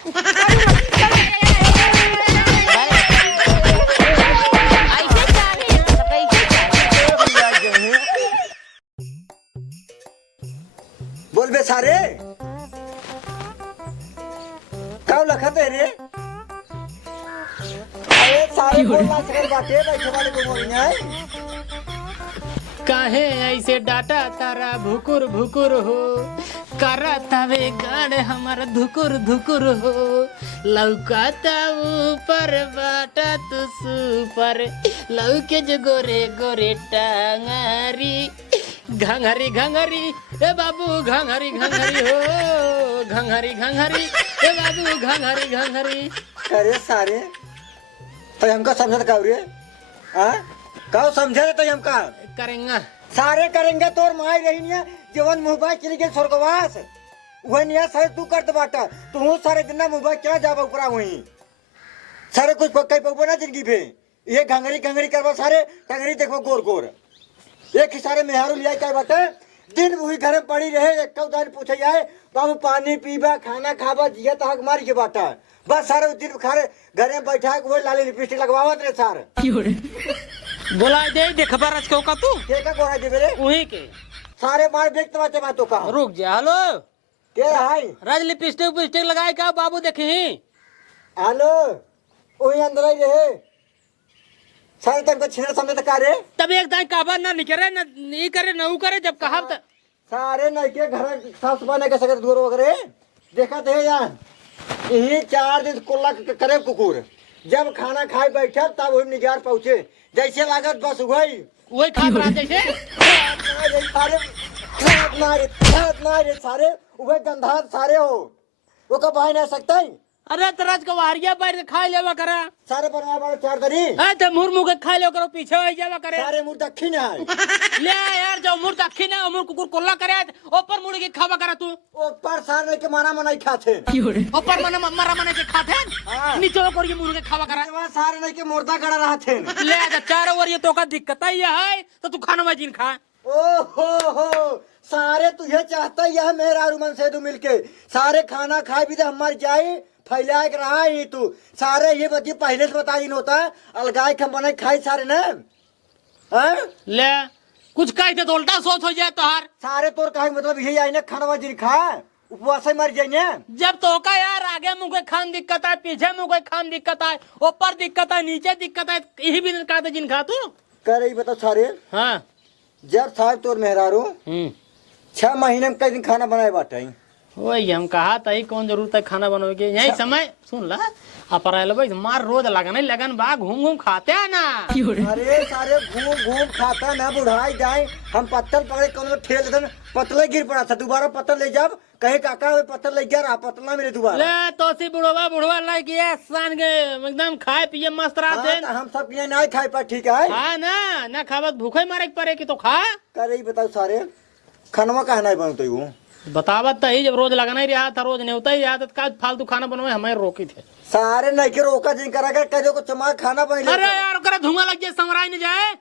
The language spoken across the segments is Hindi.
ऐसे चाहे कैसे चाहे। बोल बे सारे कब लखत है रे? अरे सारे बोलना सकर बाटे बैठे वाले को बोलने है। काहे ऐसे डाटा तारा भुकुर भुकुर हो, करा तवे गाड़ हमारा धुकुर धुकुर हो, लौकाता ऊपर बाटा तू सुपर, लौके जो गोरे गोरे टांगारी, घंघरी घंघरी ए बाबू घंघरी घंघरी हो, घंघरी घंघरी ए बाबू घंघरी घंघरी। अरे सारे तो हमका समझत का रे? हाँ कहो समझे तो हमका करेंगा सारे करेंगे तोर माई रही नहीं जीवन मोबाइल चली गई स्वर्गवास वही नहीं सारे तू करते बाटा तू सारे दिन मोबाइल क्या जाबा ऊपरा वही सारे कुछ कहीं पकबो ना जिंदगी पे ये घंगरी घंगरी करवा सारे घंगरी देखो गोर गोर एक ही सारे मेहारू लिया क्या बाटे दिन वही घर में पड़ी रहे एक उदार पूछे जाए बाबू पानी पीबा खाना खाबा जिया तो हक मारी के बाटा बस सारे दिन खारे घर में बैठा वो लाली लिपस्टिक लगवावत रे सार बोला दे खबर आज क्यों का तू के का गोरा देबे रे वही के सारे मार देखते बाते बातों का रुक जा। हेलो के हाय राज लिपस्टिक विपस्टिक लगाए का बाबू देखी हेलो वही अंदर ही रहे सारे तक छिना समझे तो रे तब एक दाई काबा ना निकरे ना नहीं करे ना करे जब कहा सारे नहीं के घर साफ सफाई नहीं कर सकते दूर वगैरह देखा थे यार यही 4 दिन कुल्ला करे कुकुर जब खाना खाए बैठा तब वही निगार पहुंचे जैसे लागत बस वही वही खा रहा जैसे सारे मारे सारे वही गंधा सारे हो वो कब भाई नहीं सकता ही अरे तराज को वारिया बैठ खा लेवा करा सारे बनवा वाले 4 दरी तो मुर्मू के खा ले करो पीछे हो जावा करे सारे मुर्दा खी है ले यार जो मुर्द अखी ना मुर कुकुर कोल्ला करे ऊपर मुड़ के खावा करा तू ऊपर सारे के माना मनाई खाते ऊपर मने मरा मने के खाते नीचे को ये मुड़ के खावा करा वहाँ सारे नहीं के मुर्दा गड़ा रहा थे ले जा चारों ओर ये तो का दिक्कत ही है तो तू खाना में जिन खा ओ हो सारे तुझे चाहता यह मेरा रुमन से तू मिलके सारे खाना खाए भी तो हमारे जाए फैला के रहा ही तू सारे ये बच्चे पहले से बता नहीं होता अलगाय खम बने खाई सारे ने ले कुछ कह दे तो उल्टा सोच हो जाए तोहार सारे तोर कहे मतलब यही आई ना खाना जिन खा उपवास से मर जाइए जब तो का यार आगे मुंह के खान दिक्कत है पीछे मुंह के खान दिक्कत है ऊपर दिक्कत है नीचे दिक्कत है यही भी कहा जिन खा तू कह रही बता सारे हाँ जब साहब तोर मेहरारू 6 महीने में कई दिन खाना बनाए बाटे वही हम कहा था ही कौन जरूरत है खाना बनोगे के यही समय सुन ला अप्रैल भाई मार रोज लगन है लगन बा घूम घूम खाते हैं ना अरे सारे घूम घूम खाता ना बुढ़ाई जाए हम पत्थर पकड़े कौन ठेल देते पतले गिर पड़ा था दोबारा पत्थर ले जाब कहे काका पत्थर ले गया पत्थर ना मिले दोबारा ले तो सी बुढ़वा लाइक ये सान के एकदम खाए पिए मस्त रहते हम सब पिए नहीं खाए पर ठीक है हाँ ना खावत भूखे मारे पड़े की तो खा करे ही बताओ सारे खानवा कहा नहीं बनते वो बतावत तो ही जब रोज लगना ही रहा था रोज न्योता ही रहा था का फालतू खाना बनवाए हमें रोकी थे सारे नहीं के रोका जिन करा कर कहे को चमा खाना बन अरे यार ओकरा धुआं लग जाए समराई न जाए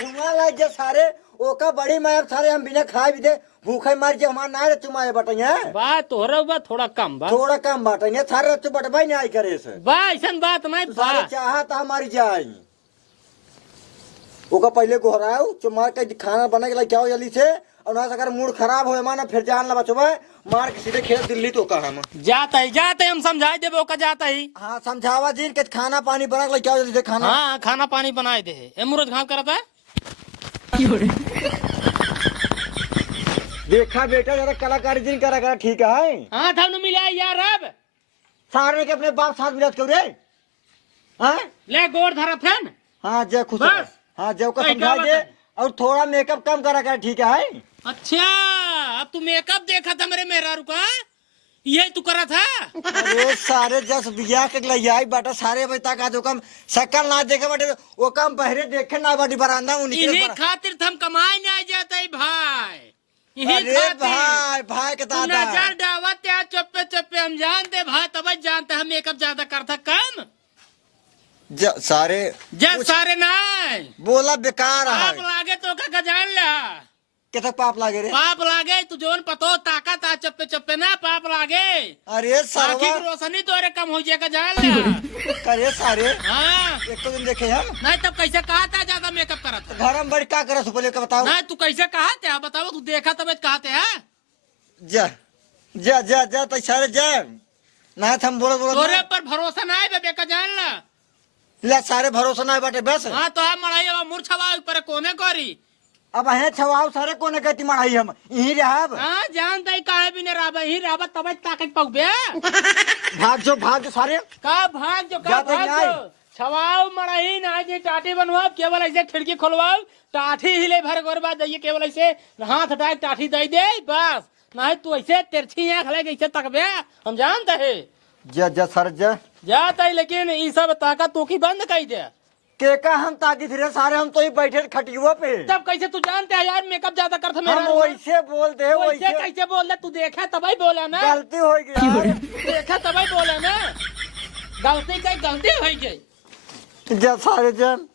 धुआं लग जाए सारे ओका बड़ी माया सारे हम बिना खाए भी दे भूखे मर जाए हमारा ना चुमाए बटैया बात तोहरा बा थोड़ा कम बा थोड़ा कम बटैया सारे रच्चू बटवाई नहीं आई करे से बा ऐसा बात नहीं सारे चाहत हमारी जाए ओका पहले को हराओ चुमा के खाना बना के क्या हो जल्दी से और ना अगर मूड खराब हो माना फिर जान ला बचवा मार के सीधे खेत दिल्ली तो कहा हम जाते हम समझाए देबे ओका जाता ही हाँ समझावा जी के खाना पानी बना के क्या हो जल्दी से खाना हाँ खाना पानी बनाए दे एमुरज घाव करता है देखा बेटा जरा कलाकारी दिन करा ठीक है हाँ था मिला यार अब सारे के अपने बाप साथ मिलत क्यों रे हाँ ले गोर धरा थे हाँ जय खुश बस। हाँ जय को समझा दे और थोड़ा मेकअप कम करा ठीक है अच्छा अब तू मेकअप देखा था मेरे मेहरारू का यही तू करा था अरे सारे जस बिया के लई बाटा सारे बजे तक आज कम शकल ना देखे बाटे वो कम पहरे देखे ना बाटी बरामदा उनके इन्हीं खातिर हम कमाए नहीं जाते भाई अरे भाई भाई के दादा नजर डावत या चुप्पे चुप्पे हम जानते भाई तब जानते हम मेकअप ज्यादा करता कम सारे सारे नहीं बोला बेकार है आप लागे तो का गजान ला केतक पाप लागे रे? पाप लागे तू जोन पतो ताकत आ चप्पे चप्पे ना पाप लागे। अरे आँखी सरवा की रोशनी तोरे कम हो जाएगा जान ले। करे सारे हाँ एक तो दिन देखे हम नहीं तब कैसे कहा था ज्यादा मेकअप करा था? घर में बड़ी का करे सुपले का बताओ। नहीं तू कैसे कहा थे बताओ तू देखा तब कहते हैं जा जा जा जा तो सारे जा ना हम बोलो तोरे पर भरोसा ना है बेबे का जान ला। ले सारे भरोसा ना बाटे बस। हाँ तो है मड़ाई मूर्छवा पर कोने करी। अब है छवाओ सारे कोने कहती मढ़ाई हम यही रहब। हाँ जानता ही काहे भी नहीं राबा ही राबा तब ताकत पकबे। भाग जो सारे का भाग जो का जाते भाग नहीं। जो छवाओ मड़ाई ना जी टाटी बनवाओ केवल ऐसे खिड़की खोलवाओ टाठी हिले भर गोर बाद जाइए केवल ऐसे हाथ हटाए टाठी दे दे बस। नहीं तू ऐसे तिरछी आँख लगे ऐसे तकबे हम जानते है। जा जा सर जा जाता है लेकिन ये सब ताकत तू की बंद कर दे। के का हम ताकि फिरे सारे हम तो ही बैठे खटियुआ पे। तब कैसे तू जानते है यार मेकअप ज्यादा करता हम मेरा वैसे बोलते हैं वैसे वैसे कैसे बोल रहा तू देखा तभी बोला ना। गलती हो गई देखा तभी बोला ना गलती कई गलती हो गई। जा सारे जन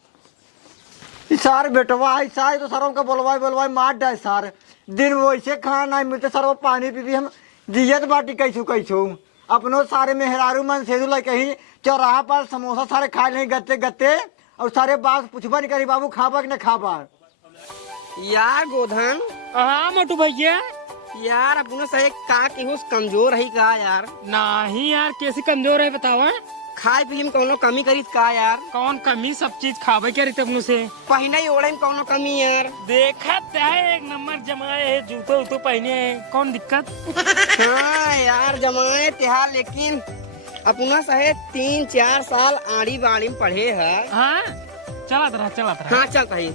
सारे बेटवा है सारे तो सरों का बोलवाई मार डाय सारे दिन वैसे खाना नहीं मिलते सर वो पानी पी हम जियत बाटी कैसू अपनो सारे मेहरारू मन से कहीं चौराहा पर समोसा सारे खा ले गत्ते गत्ते और सारे बात पूछबा नहीं करी बाबू खाबा कि न खाबा। यार गोधन हाँ मोटू भैया यार अपने सही का केहू कमजोर है का यार? नहीं यार कैसे कमजोर है बतावा। खाए पिए में कौनो कमी करी का यार? कौन कमी सब चीज खावे के रही अपनों से पहने ओढ़े में कौनो कमी यार? देखा है एक नंबर जमाए है जूतो उतो पहने है कौन दिक्कत। हाँ यार जमाए त्योहार लेकिन अपना सहे 3-4 साल आड़ी बाड़ी में पढ़े है। हाँ चला रहा हाँ चल कही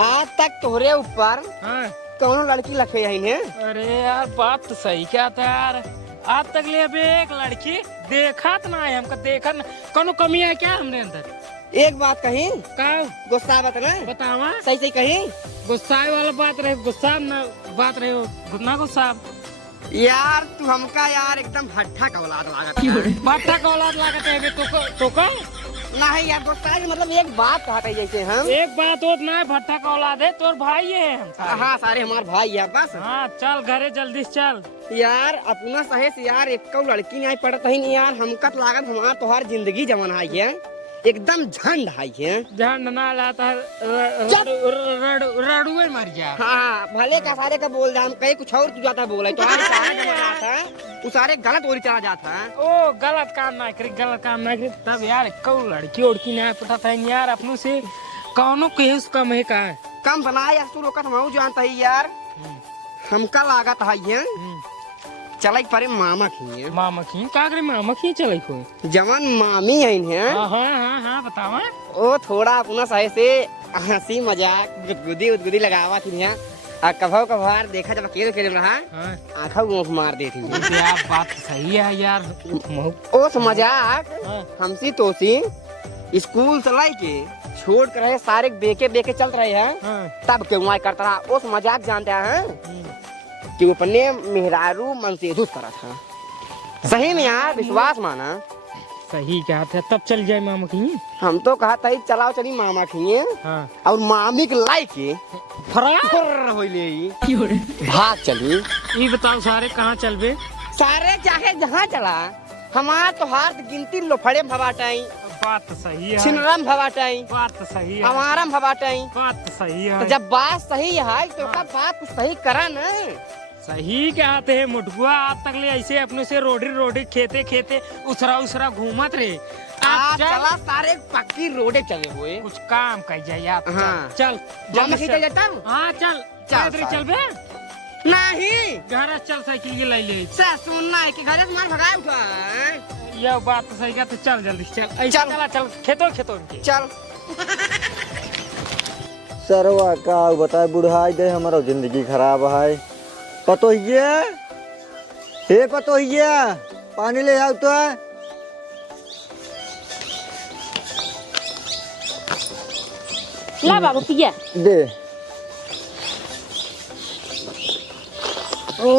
आज तक तोहरे ऊपर हाँ। कौनो लड़की लखे है? अरे यार बात तो सही क्या था यार आज तक ले अभी एक लड़की देखा तो ना है हमको देखा ना कौनो कमी है क्या हमने अंदर। एक बात कही का गुस्सा बता ना बतावा सही सही कही। गुस्सा वाला बात रहे गुस्सा ना बात रहे ना गुस्सा। यार तू हमका यार एकदम भट्ठा का औलाद लागत है। भट्टा का औलाद लागत है तो का नहीं यार गुस्सा है मतलब एक बात कहते हैं जैसे हम एक बात और ना है भट्टा का औलाद है तोर भाई है हम सारे। हाँ सारे हमारे भाई यार बस। हाँ चल घरे जल्दी से चल। यार अपना सहे से यार एक लड़की नहीं पड़ता ही नहीं यार हमका तो लागत हमारा तोहार जिंदगी जमन आई है एकदम झंड आई है। झंड ना लाता रड़ुए मर जा। हाँ भले का सारे का बोल जा हम कहीं कुछ और तू जाता बोला तो सारे जमाना था वो सारे गलत ओरी चला जाता है। ओ गलत काम ना करी तब यार कौ लड़की उड़की ना पता था यार अपनों से कौनो केस कम है का कम बनाया यार तू रोकत हम जानता ही यार हमका लागत है चल परे मामा खी मामा की का करे मामा की चले कोई जवन मामी है हाँ बतावा। वो थोड़ा अपना सहे से हंसी मजाक गुदगुदी लगावा थी यहाँ कभो कभार देखा जब अकेले अकेले रहा आँखों मुँह मार देती यार बात सही है यार। उस मजाक हमसी तोसी स्कूल चलाई के छोड़ कर रहे सारे बेके बेके चल रहे हैं तब क्यों करता रहा उस मजाक जानते हैं कि वो अपने मेहरारू मन से दुष्ट करा था। सही में यार विश्वास माना सही क्या था तब चल जाए मामा की। हम तो कहा था चलाओ चली मामा खिए और मामी के लाई के भाग चली। ये बताओ सारे कहाँ चल बे? सारे चाहे जहाँ चला हमारा तो हाथ गिनती लोफड़े भवाटाई बात तो सही है। छिनरम भवाटाई बात तो सही है। हमारम भवाटाई बात तो सही है। तो जब बात सही है तो का बात कुछ सही करा ना। सही क्या आते है मुटकुआ आप तक ले ऐसे अपने से रोडी खेते खेते उसरा घूमत रहे आप चला सारे पक्की रोडे चले हुए कुछ काम कर जाए यार। हाँ। चल जल्दी से जाता हाँ चल चल बे नहीं घर चल साइकिल के ले ले सुनना है कि घर तुम्हारे भगाए उठा यह बात तो सही है तो चल जल्दी चल चल खेतों चल सरवा का बताए बुढ़ाई दे हमारा जिंदगी खराब है पतो ही पानी ले आओ तो ला बाबू पिया दे। हो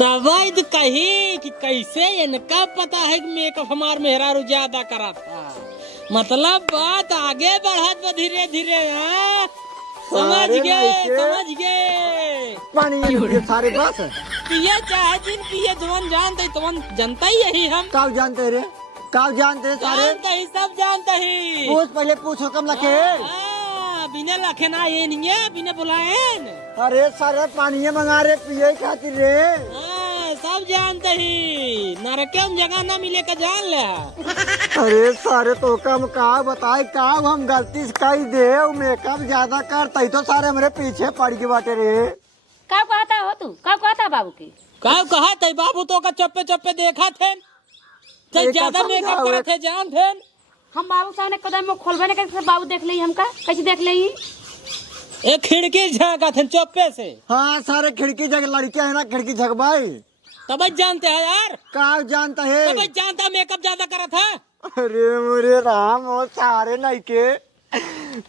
तब कही कि कैसे इनका पता है कि मेकअप हमार मेहरारू ज्यादा करा था मतलब बात आगे बढ़त बा धीरे धीरे। हाँ समझ सारे गए लड़के- समझ गए। पानी ये सारे बस पिए चाहे जिन पिए जवन जानते तवन जनता ही यही हम काव जानते रे, काव जानते सारे। जानते ही सब जानते ही। पूछ पहले पूछ हुकम लखे। बिना लखे ना ये नहीं है बिना बुलाए। अरे सारे पानी मंगा रे पिए खातिर रे। सब जानते ही नरकम जगह ना मिले का जान ले। अरे सारे तो कम का बताए का हम गलती से कही दे मेकअप ज्यादा करता ही तो सारे हमारे पीछे पड़ के बाटे रे। का कहता हो तू का कहता बाबू की का कहा थे बाबू तो का चप्पे चप्पे देखा थे एक ज्यादा मेकअप समझाओ करे एक। थे जान थे। हम बाबू सामने कदम में खोलबे न कैसे बाबू देख ली हमका कैसे देख ली। एक खिड़की झाँका थे चप्पे से। हाँ सारे खिड़की जग लड़कियां है ना खिड़की जग भाई। तब जानते हैं यार का जानता है। तब जानता मेकअप ज्यादा करा था। अरे मुरे राम वो सारे नहीं के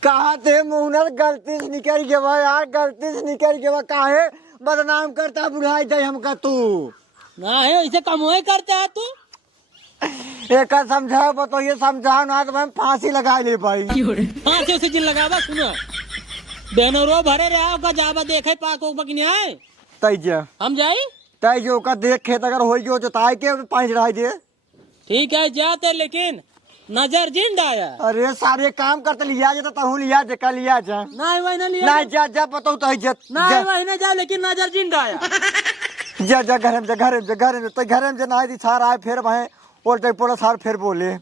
कहा थे मुहनर गलती से निकल गया यार गलती से निकल गया काहे बदनाम करता बुढ़ाई दे हमका तू। ना है ऐसे कमोई करते है तू। एक समझाओ बताओ ये समझाओ ना तो मैं फांसी लगा ले भाई। फांसी उसे जिन लगावा सुनो बेनरो भरे रहा का जावा देखे पाको बकनी है तैजा हम जाई। तय जो का देख खेत अगर हो गयो जोताई के पानी चढ़ाई दे। ठीक है जाते लेकिन नजर जिन डाया। अरे सारे काम करते लिया जाता तहु लिया जे का लिया जा नहीं वही ना लिया नहीं जा जा बताओ तो इज्जत नहीं वही ना जा लेकिन नजर जिन डाया। जा जा घर में जा घर में जा घर में तो घर में जा ना सार आए फिर वहीं उल्टे पूरा सार फिर बोले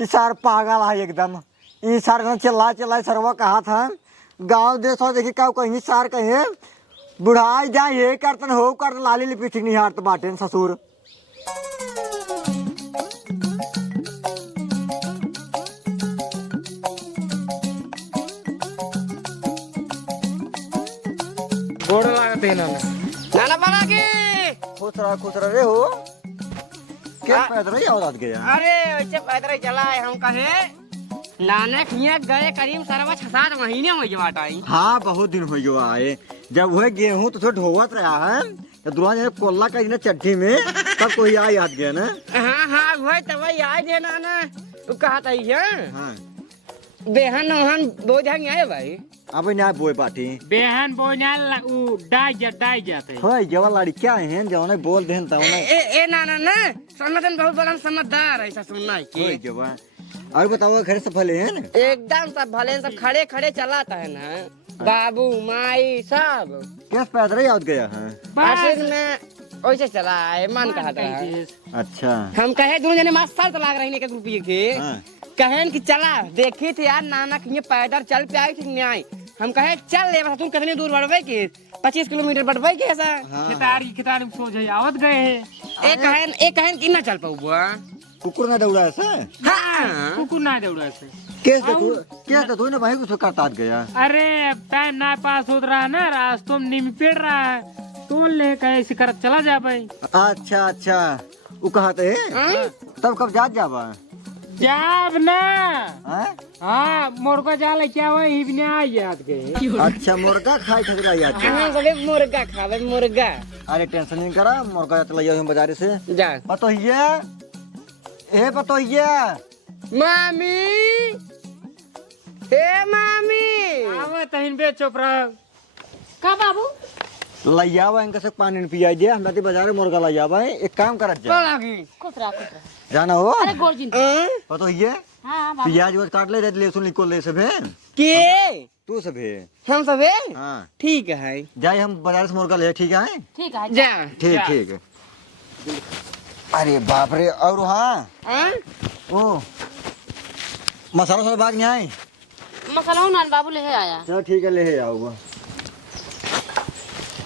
इस सार पागल है एकदम। इस सार चिल्ला चिल्ला सरवा कहा था गाँव देश और देखी का कहीं सार कहे बुढ़ाई जा ये करतन हो कर लाली लिपस्टिक नहीं हारत बाटे ससुर। गोड़ लागते है ना नाना बना के खुश रहा रे हो क्या पैदल ही औरत गया। अरे वैसे पैदल चला है हम कहे नानक यहाँ गए करीब सरवा 6-7 महीने हो गए बाटाई। हाँ बहुत दिन हो गया आए जब वह गेहूं तो थोड़ा ढोवत रहा है तो दुआ जब कोल्ला का ना चट्टी में तब कोई आ याद गया ना। हाँ हाँ वही तो वही आज है नाना तू कहा था हाँ बेहन ओहन दो जगह आए भाई। अब ना बोए पाठी बेहन बोनाल उ डाई जाते हो जवा लड़कियां हैं जो ने बोल देन त ने ए नाना ना समझन बहुत बड़ा समझदार है ऐसा सुनना है हो कि जवा। और बताओ घर सफल है ना एकदम सब भले सब खड़े खड़े चलाता है ना बाबू माई सब कैसे पैदल ही याद गया है। आखिर में वैसे चला है मन कहा था। अच्छा हम कहे दोनों जने मस्त तो लाग रही एक रुपये के हाँ। कहेन कि चला देखी थी यार नाना कि ये पैदल चल पे आई थी न्याय हम कहे चल ले बस तुम कितनी दूर बढ़वे की 25 किलोमीटर बढ़वे की ऐसा हाँ। खितार सोच है आवत गए है एक कहन कि ना चल पाऊ बुआ। कुकुर ना दौड़ा ऐसा हाँ कुकुर ना दौड़ा से। कैसे तू ना भाई कुछ करता गया। अरे टाइम ना पास होत रहा ना रास्तों में नीम पेड़ रहा है तो ले कैसे कर चला जा भाई। अच्छा अच्छा वो कहते है तब कब जात जावा जाब ना हैं? हाँ मुर्गा जाल क्या हुआ हिबने आ याद गए। अच्छा मुर्गा खाए खतरा याद हाँ सबे मुर्गा खावे मुर्गा। अरे टेंशन नहीं करा मुर्गा चला जाओ बाजार से जा पतो ये ए पतो ये मामी हे मामी आवा तहिन बे चुप रह। का बाबू लैयावा इनका से पानी पिया दे हम बाजार में मुर्गा लैयावा एक काम करत जा खुश रहा जाना हो अरे गोर जिन पतो ये हाँ बाबू प्याज वज काट ले लहसुन निकोल ले सब है के तू सब है हम सबे हाँ ठीक है जाए हम बाजार से मुर्गा ले ठीक है ठीक है जा ठीक ठीक है। अरे बाप रे और हाँ हाँ? ओ मसाला सब बाग नहीं आए मसाला नान बाबू ले आया चलो ठीक है ले आओ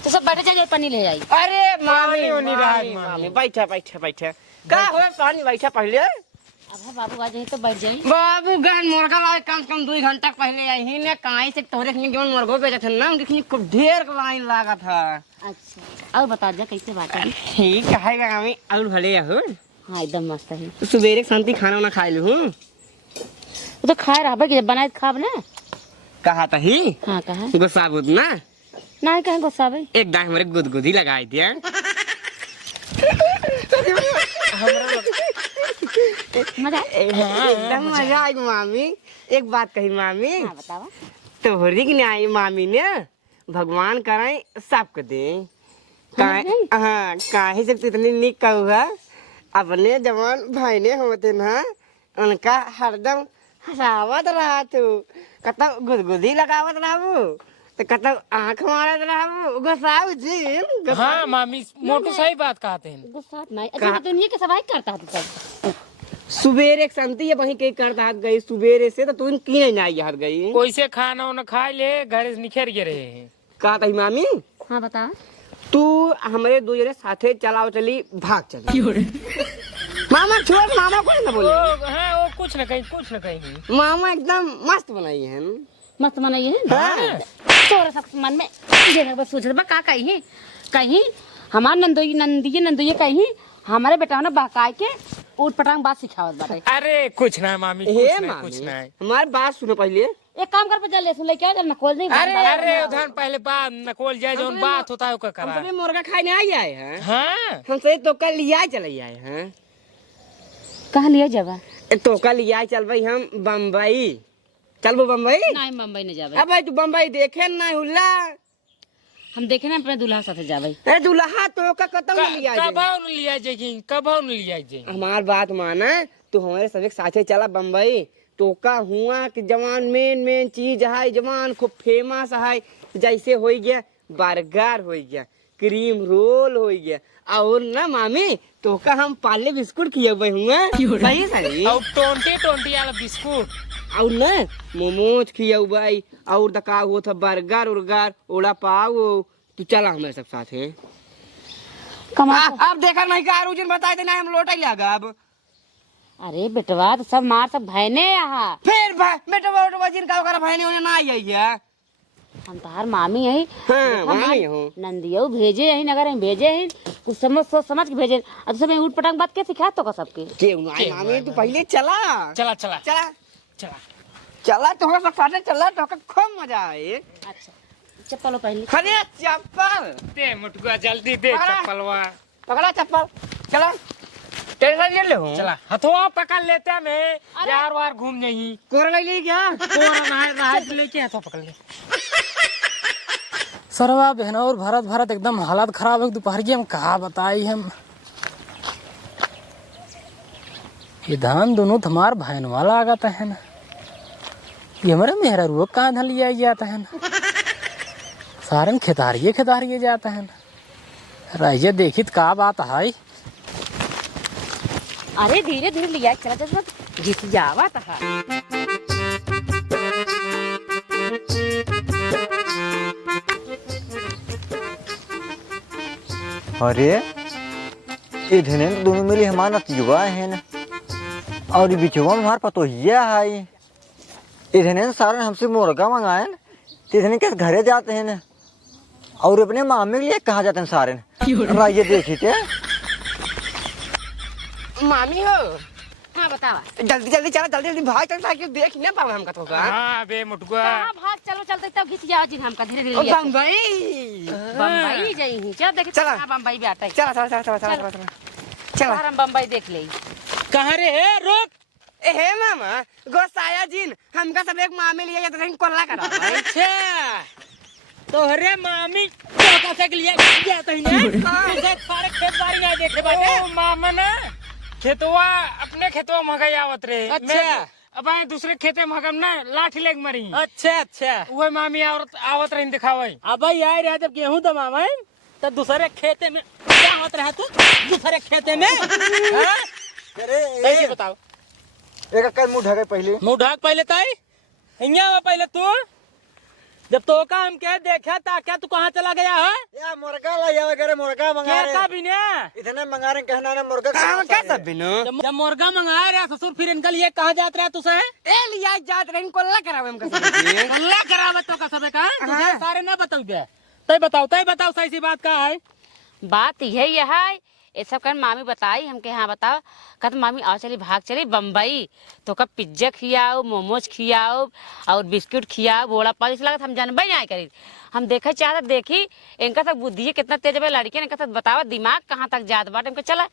तो सब बैठे जाइए पनीर ले आई। अरे मामी पानी मामी मामी बैठा बैठा बैठा का हुआ पानी बैठा पहले अब बाबू आ जाए तो बैठ जाए। बाबू गहन मुर्गा लाए कम से कम 2 घंटा पहले आई ही ने कहीं से तोरे के जीवन मुर्गो बेचे थे ना उनके खूब ढेर का लाइन लगा था। अच्छा और बता जा कैसे बात है। ठीक है मामी और भले हो हाँ एकदम मस्त है। सुबेरे शांति खाना वाना खाए लूँ वो तो खाए रहा कि जब बनाए खाब ना कहा था ही हाँ कहा गुस्सा बुद ना ना कहें गुस्सा भाई एक दाग हमारे गुदगुदी लगाई दिया मजा एकदम मजा आई मामी। एक बात कही मामी, हाँ बतावा। तोहरी की नहीं मामी ने भगवान कराए सबको दे। हाँ काहे से इतनी निक कहूँ अपने जवान भाई ने होते ना उनका हरदम हंसावत रहा तू, कतौ गुदगुदी लगावत रहू तो कतौ आँख मारत रहू गुस्साऊ जी। हाँ मामी मोटू सही बात कहते हैं। गुस्सा नहीं। अच्छा दुनिया के सवाई करता है तू। सुबेरे एक संती वही के करता हाथ गई सुबेरे से तो तू की नहीं आई हाथ गई। कोई से खाना उन्हें खा ले घर से निखर गए रहे हैं। कहा था मामी हाँ बता। तू हमारे दो जने साथे चलाओ चली भाग चली। मामा छोड़, मामा को ना बोले। हाँ वो कुछ न कहीं मामा एकदम मस्त बनाई है। मस्त मनाइए है हाँ। तोरा सब मन में ये बस सोच बा का कहीं हमार नंदोई कहीं हमारे बेटा ने बहकाए के उठ पटांग बात सिखावत बाटे। अरे कुछ ना मामी, हे कुछ मामी ना। हमारी बात सुनो पहले। एक काम कर पे जल्दी सुन ले क्या जब नकोल नहीं अरे उधर पहले बात नकोल जाए जो बात होता है वो हम करा। तो मुर्गा खाने आई आए हैं। हाँ हम से तो कल लिया चले आए हैं। कहा लिया जावा। तो कल लिया चल भाई हम बम्बई। चल वो बम्बई नहीं मुंबई न जावे। अब भाई तू बम्बई देखे ना हुल्ला। हम देखे ना अपने दूल्हा साथे जावे। ए दुल्हा तो का कतौ लिया जाए। कब लिया जाएगी, कब लिया जाएगी। हमार बात माना तू हमारे सभी साथे चला बम्बई। तो का हुआ कि जवान मेन चीज है जवान खूब फेमस है। जैसे हो गया बर्गर हो गया, क्रीम रोल हो गया और ना मामी तो का हम पाले बिस्कुट किए हुए सही सही और टोंटी वाला बिस्कुट और ना मोमोज खिया भाई और दका वो था बर्गर उर्गर ओड़ा पाव। तू चला हमारे सब साथ है। कमा अब देखा नहीं का रुजिन बताए थे ना हम लौटा ही लगा। अब अरे बेटवा तो सब मार सब भयने यहाँ फिर बेटा जिनका वगैरह भाई ने ना आई है। हम तार मामी है। हाँ, मामी हूँ। नंदियो भेजे है नगर में भेजे है कुछ सोच समझ के भेजे। अब सब उठ पटांग बात के सिखा तो का सबके क्यों नहीं मामी तू पहले चला चला चला तो हम सब साथे चला तो खूब मजा आए। अच्छा चप्पल पहन ली। खड़े चप्पल दे मुटुआ जल्दी दे चप्पलवा। पकड़ा चप्पल चला टेंशन ले लो। चला हथवा पकड़ लेते हैं मैं यार वार घूम नहीं। कोरा ले क्या कोरा नहा लेके हथवा पकड़ ले। सरवा बहनों और भरत एकदम हालत खराब है। दोपहर हम कहा बताई हम ये धान दोनों हमार बहन वाला आ जाता है ना। ये हमारे मेहरा रुआ कहाँ धन लिया जाता है ना। सारन खेतारिये जाता है ना। राइजे देखित का बात है। अरे धीरे धीरे लिया चला जब जीत जावा था। अरे इधने दोनों मिली हमारा नतीजा है ना और बिचवा में हमार पतोहिया है। इधने सारे हमसे मुर्गा मंगाए न तो इधने कैसे घरे जाते हैं ना और अपने मामे के लिए कहाँ जाते हैं सारे राइए देखी थे। मामी हो हाँ बतावा। जल्दी चला जल्दी भाग चल ताकि देख ना पावे हमका तो का। हाँ बे मुटुआ हाँ भाग चलो चलते तब घिस जाओ जिन हमका धीरे धीरे बम्बई जाई चल देख चला। बम्बई भी आता है। चला हम बम्बई देख ले। कहाँ रे है रोक। ए हे मामा गोसाया जिन हमका सब एक मामे लिए जाते हैं कोल्ला करा। अच्छा तोहरे मामी कोका से लिए जाता है ना। सारे खेत बाड़ी ना देखे बाटे। ओ मामा ना खेतवा अपने खेतवा मगई आवत रे। अच्छा अब आए दूसरे खेते में हम ना लाठी लेग मरी। अच्छा वो मामी आवत रही दिखावे। अब आए रहा जब गेहूं दमावे तब दूसरे खेते में क्या होत रहा तू दूसरे खेते में। अरे बताओ एक कल मुंह ढके पहले मुंह ढक पहले ताई हिंगा पहले तू जब तो का हम क्या देखा था क्या तू कहाँ चला गया है। या मुर्गा लाया वगैरह मुर्गा मंगा रहे क्या बिना इतने मंगा रहे कहना ना मुर्गा क्या सब बिनो जब मुर्गा मंगाया रहा ससुर फिर इनका लिए कहाँ जात रहा तुझे ए लिया जात रहे कोल्ला करावे हमका सब। अल्लाह करावत तो का सबे का तुझे सारे ना बताऊ दे तय बताओ सही सी बात का है। बात यही है ये सब कर मामी बताई हमके। हाँ बताओ कद मामी आओ चली भाग चली बम्बई तो कब पिज्जा खियाओ मोमोज खियाओ और बिस्कुट खियाओ बोला पाल लगा हम जानबे नहीं करी। हम देखे चाहते देखी इनका तक बुद्धि कितना तेज है लड़की ने बतावा दिमाग कहाँ तक जात बाटे। हमको चला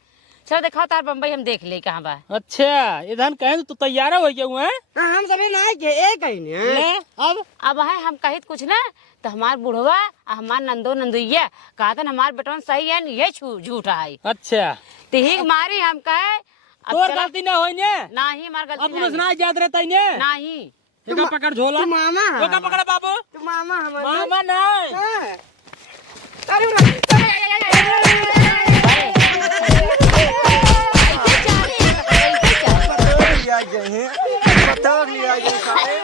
चलो दिखाओ तार बम्बई हम देख ले कहाँ बा। अच्छा इधर कहे तो तैयार हो गया हुआ हम सभी ना के एक ही ने ले अब है हम कहित कुछ ना तो हमार बुढ़वा और हमार नंदो नंदुइया कहतन हमार बेटवन सही है ये झूठा है। अच्छा तिही मारी हम कहे तोर गलती ना होई ने ना ही हमार गलती अब ना याद रहता ही ने नहीं। एका पकड़ झोला तू मामा एका पकड़ बाबू तू मामा हमारा मामा नहीं हाँ। अरे लिया जाए पता लिया जाए सारे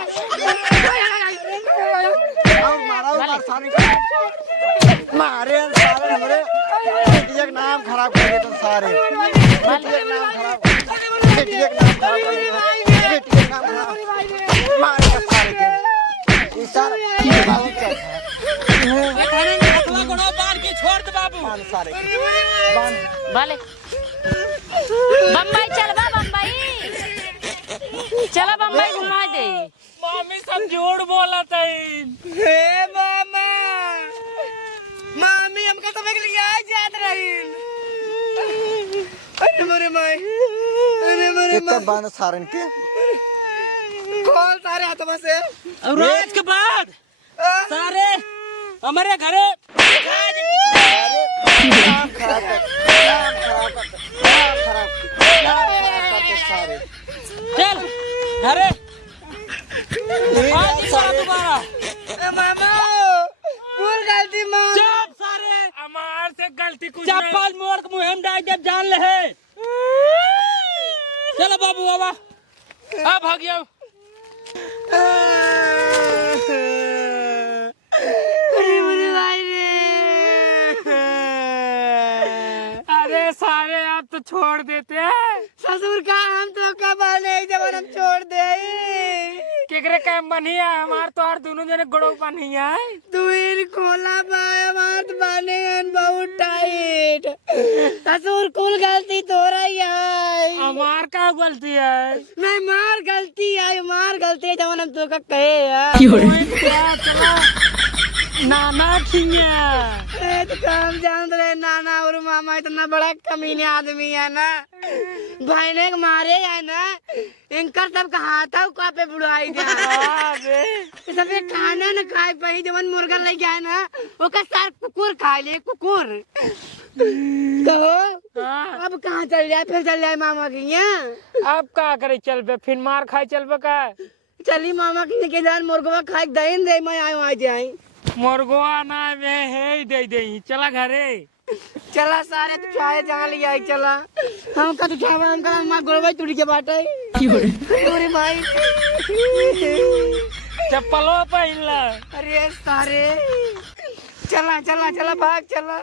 और मारा मार सारे मारे सारे हमरे बेटिया का नाम खराब कर देते सारे बेटिया का नाम खराब बेटिया का नाम खराब कर देते बेटिया का नाम खराब मारे सारे के इस सारे बाबू क्या अगला कोनो बार के छोड़ दे बाबू बांध सारे बांध भले बम्बई चल बा बम्बई चला बम्बई घुमा दे। मामी सब झूठ बोलत है हे मामा मामी हमका तो बेग लिया याद रही। अरे मेरे माई अरे मेरे इतना बांध सारे के कौन सारे हाथों से और आज के बाद सारे हमारे घरे नाम खराब कर नाम खराब कर नाम खराब करते सारे चल घरे आज सारा दोबारा मामा भूल गलती माँ चुप सारे हमार से गलती कुछ चप्पल मोड़ के मुंह में डाल जब जान ले है। चलो बाबू बाबा अब भाग गया अरे सारे आप तो छोड़ देते हैं ससुर का हम तो कब आने जब हम छोड़ दे केकरे काम बनिया हमार तो और दोनों जने गड़ो बनिया तू इन खोला पाया मार बाने अन बहुत टाइट ससुर कुल गलती तो रही है हमार का गलती है नहीं मार गलती है मार गलती जब हम तो का कहे यार चलो नाना खिंगा तो काम जान रहे नाना और मामा इतना बड़ा कमीने आदमी है ना भाई ने मारे है ना इनकर सब कहा था का पे बुढ़ाई सब खाना न खाए पही जवन मुर्गा लेके आए ना वो का सार कुकुर खा ले कुकुर कहो अब कहाँ चल जाए फिर चल जाए मामा की यहाँ अब का करे चल बे फिर मार खाए चल बे का चली मामा की के जान मुर्गा खाए दही दे मैं आयो आ जाए मुर्गवा ना वे है दे दे चला घरे चला सारे तू चाहे जहाँ ले आई चला हम का तू चाहे हम का मां गोड़वा टूट के बाटे अरे भाई चप्पलो पहन ला अरे सारे चला चला चला भाग चला